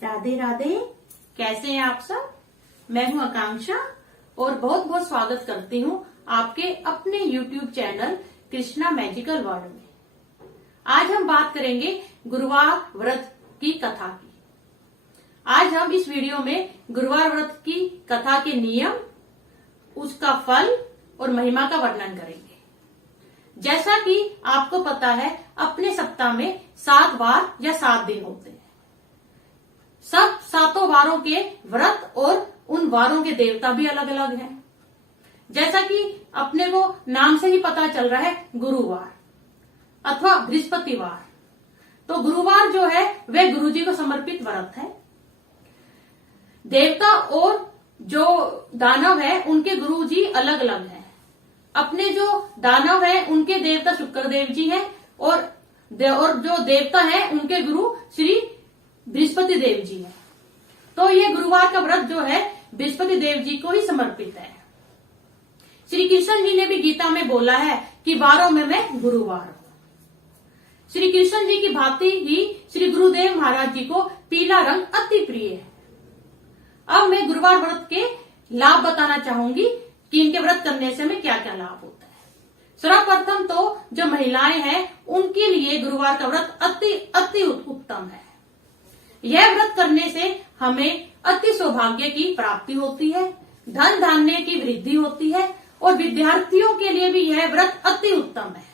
राधे राधे। कैसे हैं आप सब? मैं हूं आकांक्षा और बहुत बहुत स्वागत करती हूं आपके अपने YouTube channel Krishna magical world में। आज हम बात करेंगे गुरुवार व्रत की कथा की। आज हम इस वीडियो में गुरुवार व्रत की कथा के नियम, उसका फल और महिमा का वर्णन करेंगे। जैसा कि आपको पता है, अपने सप्ताह में 7 वार या 7 दिन होते हैं। सब 7 वारों के व्रत और उन वारों के देवता भी अलग अलग हैं। जैसा कि अपने को नाम से ही पता चल रहा है, गुरुवार अथवा बृहस्पतिवार। तो गुरुवार जो है वह गुरुजी को समर्पित व्रत है। देवता और जो दानव है उनके गुरुजी अलग अलग हैं। अपने जो दानव है उनके देवता शुक्रदेव जी हैं और जो देवता है उनके गुरु श्री बृहस्पति देव जी हैं। तो ये गुरुवार का व्रत जो है बृहस्पति देव जी को ही समर्पित है। श्री कृष्ण जी ने भी गीता में बोला है कि वारों में मैं गुरुवार हूं। श्री कृष्ण जी की भांति ही श्री गुरुदेव महाराज जी को पीला रंग अति प्रिय है। अब मैं गुरुवार व्रत के लाभ बताना चाहूंगी कि इनके व्रत करने से हमें क्या क्या लाभ होता है। सर्वप्रथम तो जो महिलाएं हैं उनके लिए गुरुवार का व्रत अति उत्तम है। यह व्रत करने से हमें अति सौभाग्य की प्राप्ति होती है, धन धान्य की वृद्धि होती है और विद्यार्थियों के लिए भी यह व्रत अति उत्तम है।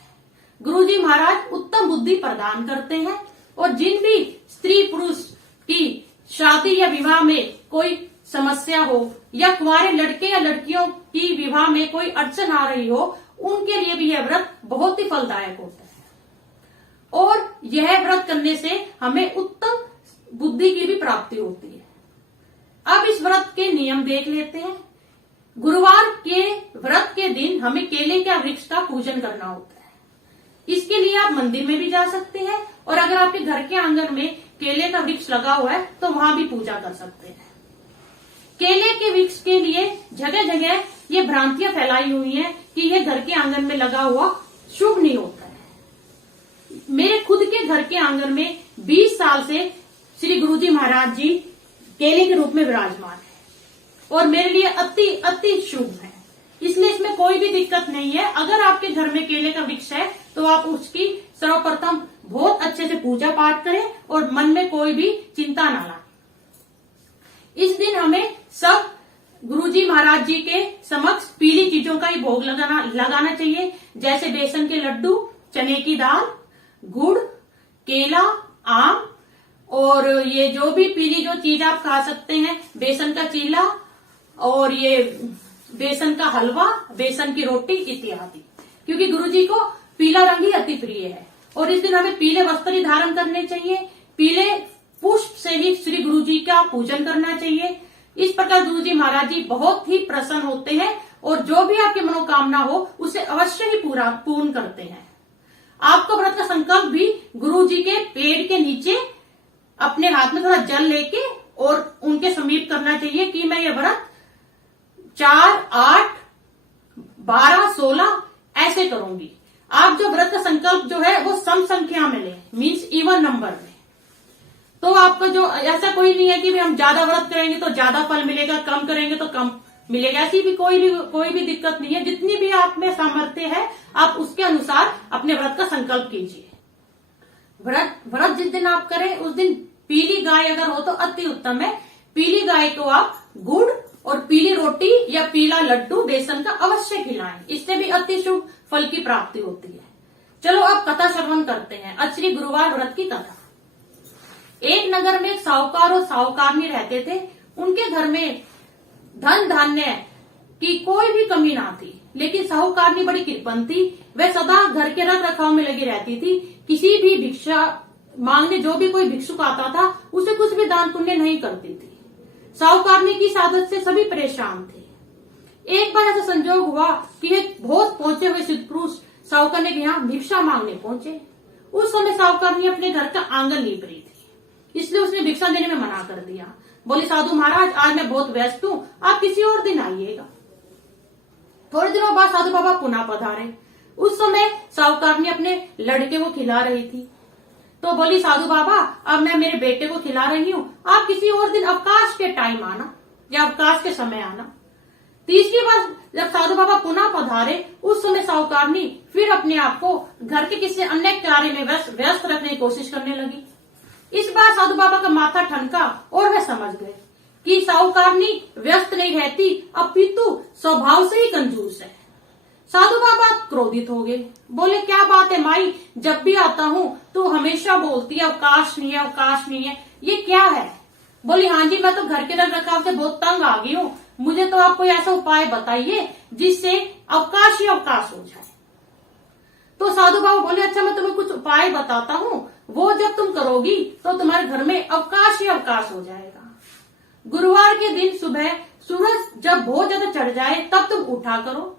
गुरुजी महाराज उत्तम बुद्धि प्रदान करते हैं और जिन भी स्त्री पुरुष की शादी या विवाह में कोई समस्या हो या कुंवारे लड़के या लड़कियों की विवाह में कोई अड़चन आ रही हो, उनके लिए भी यह व्रत बहुत ही फलदायक होता है। और यह व्रत करने से हमें उत्तम बुद्धि की भी प्राप्ति होती है। अब इस व्रत के नियम देख लेते हैं। गुरुवार के व्रत के दिन हमें केले के वृक्ष का पूजन करना होता है। इसके लिए आप मंदिर में भी जा सकते हैं और अगर आपके घर के आंगन में केले का वृक्ष लगा हुआ है तो वहां भी पूजा कर सकते हैं। केले के वृक्ष के लिए जगह जगह ये भ्रांतियां फैलाई हुई हैं कि ये घर के आंगन में लगा हुआ शुभ नहीं होता है। मेरे खुद के घर के आंगन में 20 साल से श्री गुरुजी महाराज जी केले के रूप में विराजमान है और मेरे लिए अति शुभ है। इसलिए इसमें कोई भी दिक्कत नहीं है। अगर आपके घर में केले का वृक्ष है तो आप उसकी सर्वप्रथम बहुत अच्छे से पूजा पाठ करें और मन में कोई भी चिंता ना लाएं। इस दिन हमें सब गुरुजी महाराज जी के समक्ष पीली चीजों का ही भोग लगाना चाहिए, जैसे बेसन के लड्डू, चने की दाल, गुड़, केला, आम और ये जो भी पीली जो चीज आप खा सकते हैं, बेसन का चीला और ये बेसन का हलवा, बेसन की रोटी इत्यादि। क्योंकि गुरुजी को पीला रंग ही अति प्रिय है और इस दिन हमें पीले वस्त्र ही धारण करने चाहिए। पीले पुष्प से ही श्री गुरुजी का पूजन करना चाहिए। इस प्रकार गुरुजी महाराज जी बहुत ही प्रसन्न होते हैं और जो भी आपकी मनोकामना हो उसे अवश्य ही पूर्ण करते हैं। आपको व्रत का संकल्प भी गुरुजी के पेड़ के नीचे अपने हाथ में थोड़ा जल लेके और उनके समीप करना चाहिए कि मैं ये व्रत 4, 8, 12, 16 ऐसे करूंगी। आप जो व्रत का संकल्प जो है वो सम संख्या में लें, मीन्स इवन नंबर में। तो आपका जो ऐसा कोई नहीं है कि हम ज्यादा व्रत करेंगे तो ज्यादा फल मिलेगा, कम करेंगे तो कम मिलेगा, ऐसी भी कोई भी दिक्कत नहीं है। जितनी भी आप में सामर्थ्य है आप उसके अनुसार अपने व्रत का संकल्प कीजिए। व्रत जिस दिन आप करें उस दिन पीली गाय अगर हो तो अति उत्तम है। पीली गाय को आप गुड़ और पीली रोटी या पीला लड्डू बेसन का अवश्य खिलाएं। इससे भी अति शुभ फल की प्राप्ति होती है। चलो अब कथा श्रवण करते हैं। आज श्री गुरुवार व्रत की कथा। एक नगर में एक साहूकार और साहूकारनी रहते थे। उनके घर में धन धान्य की कोई भी कमी ना थी, लेकिन साहूकारनी बड़ी कृपण थी। वह सदा घर के रख रखाव में लगी रहती थी। किसी भी भिक्षा मांगने जो भी कोई भिक्षुक आता था उसे कुछ भी दान पुण्य नहीं करती थी। साहूकारनी की इस आदत से सभी परेशान थे। एक बार ऐसा संजोग हुआ कि एक बहुत पहुंचे हुए सिद्ध पुरुष साहूकारनी के यहाँ भिक्षा मांगने पहुंचे। उस समय साहूकारनी अपने घर का आंगन लीप रही थी, इसलिए उसने भिक्षा देने में मना कर दिया। बोली, साधु महाराज आज मैं बहुत व्यस्त हूँ, आप किसी और दिन आइएगा। थोड़े दिनों बाद साधु बाबा पुनः पधारे। उस समय साहूकारनी अपने लड़के को खिला रही थी। तो बोली साधु बाबा अब मैं मेरे बेटे को खिला रही हूँ, आप किसी और दिन अवकाश के टाइम आना या अवकाश के समय आना। तीसरी बार जब साधु बाबा पुनः पधारे उस समय साहूकारनी फिर अपने आप को घर के किसी अन्य कार्य में व्यस्त रखने की कोशिश करने लगी। इस बार साधु बाबा का माथा ठनका और वे समझ गए कि साहूकारनी व्यस्त नहीं रहती, अपितु स्वभाव से ही कंजूस है। साधु बाबा क्रोधित हो गए, बोले क्या बात है माई, जब भी आता हूँ तो हमेशा बोलती है अवकाश नहीं है, अवकाश नहीं है, ये क्या है? बोली हाँ जी, मैं तो घर के रख रखाव से बहुत तंग आ गई हूँ, मुझे तो आप कोई ऐसा उपाय बताइए जिससे अवकाश ही अवकाश हो जाए। तो साधु बाबा बोले अच्छा मैं तुम्हें कुछ उपाय बताता हूँ, वो जब तुम करोगी तो तुम्हारे घर में अवकाश ही अवकाश हो जाएगा। गुरुवार के दिन सुबह सूरज जब बहुत ज्यादा चढ़ जाए तब तुम उठा करो,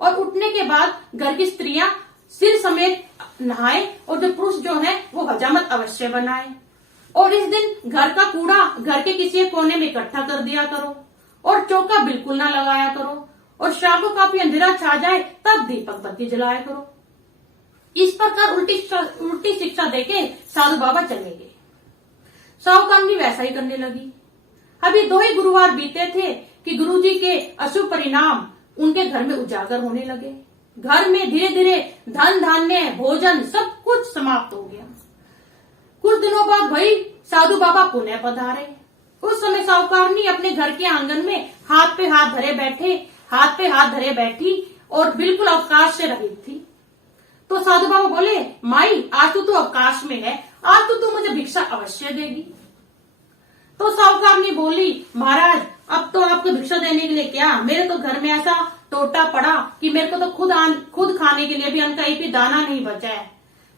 और उठने के बाद घर की स्त्रियां सिर समेत नहाए और जो पुरुष जो है वो हजामत अवश्य बनाए, और इस दिन घर का कूड़ा घर के किसी कोने में इकट्ठा कर दिया करो और चौका बिल्कुल ना लगाया करो, और शाम को काफी अंधेरा छा जाए तब दीपक बत्ती जलाया करो। इस प्रकार उल्टी शिक्षा देके साधु बाबा चले गए। साहूकारनी वैसा ही करने लगी। अभी 2 ही गुरुवार बीते थे कि गुरुजी के अशुभ परिणाम उनके घर में उजागर होने लगे। घर में धीरे धीरे धन धान्य भोजन सब कुछ समाप्त हो गया। कुछ दिनों बाद वही साधु बाबा पुनः पधारे। उस समय साहूकारनी अपने घर के आंगन में हाथ पे हाथ धरे बैठी और बिल्कुल अवकाश से रहित थी। तो साधु बाबा बोले माई आज तो अवकाश में है, आज तो मुझे भिक्षा अवश्य देगी। तो साहूकारनी बोली महाराज अब तो आपको भिक्षा देने के लिए क्या, मेरे तो घर में ऐसा टोटा पड़ा कि मेरे को तो खुद खाने के लिए भी अन्न का एक भी दाना नहीं बचा है।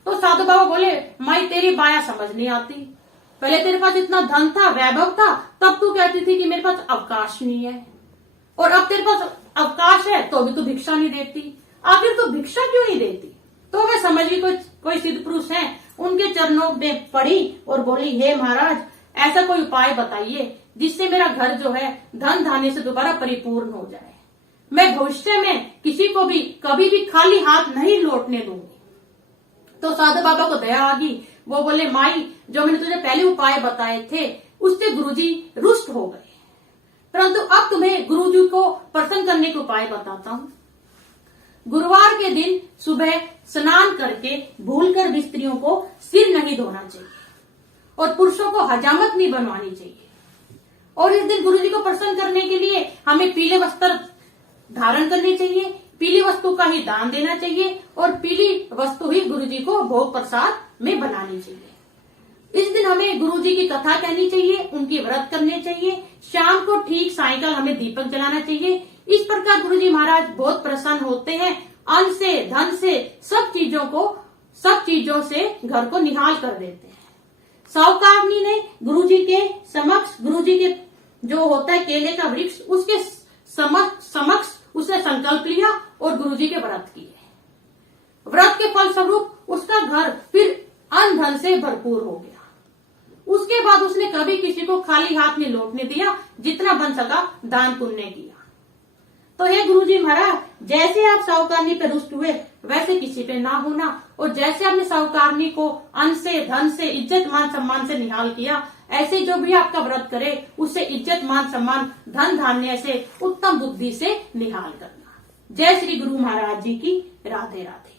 तो साधु बाबा बोले माई तेरी बाया समझ नहीं आती, पहले तेरे पास इतना धन था, वैभव था, तब तू कहती थी कि मेरे पास अवकाश नहीं है, और अब तेरे पास अवकाश है तो भी तू भिक्षा नहीं देती, आखिर तू भिक्षा क्यों नहीं देती? तो मैं समझ गई कोई सिद्ध पुरुष है, उनके चरणों में पड़ी और बोली हे महाराज ऐसा कोई उपाय बताइए जिससे मेरा घर जो है धन धान्य से दोबारा परिपूर्ण हो जाए, मैं भविष्य में किसी को भी कभी भी खाली हाथ नहीं लौटने दूंगी। तो साधु बाबा को दया आ गई, वो बोले माई जो मैंने तुझे पहले उपाय बताए थे उससे गुरुजी रुष्ट हो गए, परंतु अब तुम्हें गुरुजी को प्रसन्न करने के उपाय बताता हूँ। गुरुवार के दिन सुबह स्नान करके भूलकर भी स्त्रियों को सिर नहीं धोना चाहिए और पुरुषों को हजामत नहीं बनवानी चाहिए, और इस दिन गुरुजी को प्रसन्न करने के लिए हमें पीले वस्त्र धारण करने चाहिए, पीली वस्तु का ही दान देना चाहिए और पीली वस्तु ही गुरुजी को भोग प्रसाद में बनानी चाहिए। इस दिन हमें गुरुजी की कथा कहनी चाहिए, उनकी व्रत करने चाहिए, शाम को ठीक सायंकाल हमें दीपक जलाना चाहिए। इस प्रकार गुरुजी महाराज बहुत प्रसन्न होते हैं, अन्न से धन से सब चीजों से घर को निहाल कर देते हैं। साहूकारनी ने गुरुजी के समक्ष, गुरुजी के जो होता है केले का वृक्ष, उसके समक्ष उसने संकल्प लिया और गुरुजी के व्रत किए। व्रत के फलस्वरूप उसका घर फिर अन्न धन से भरपूर हो गया। उसके बाद उसने कभी किसी को खाली हाथ नहीं लौटने दिया, जितना बन सका दान पुण्य किया। तो हे गुरुजी महाराज जैसे आप साहूकारनी पे रुष्ट हुए वैसे किसी पे ना होना, और जैसे आपने साहूकारनी को अन्न से धन से इज्जत मान सम्मान से निहाल किया, ऐसे जो भी आपका व्रत करे उससे इज्जत मान सम्मान धन धान्य से उत्तम बुद्धि से निहाल करना। जय श्री गुरु महाराज जी की। राधे राधे।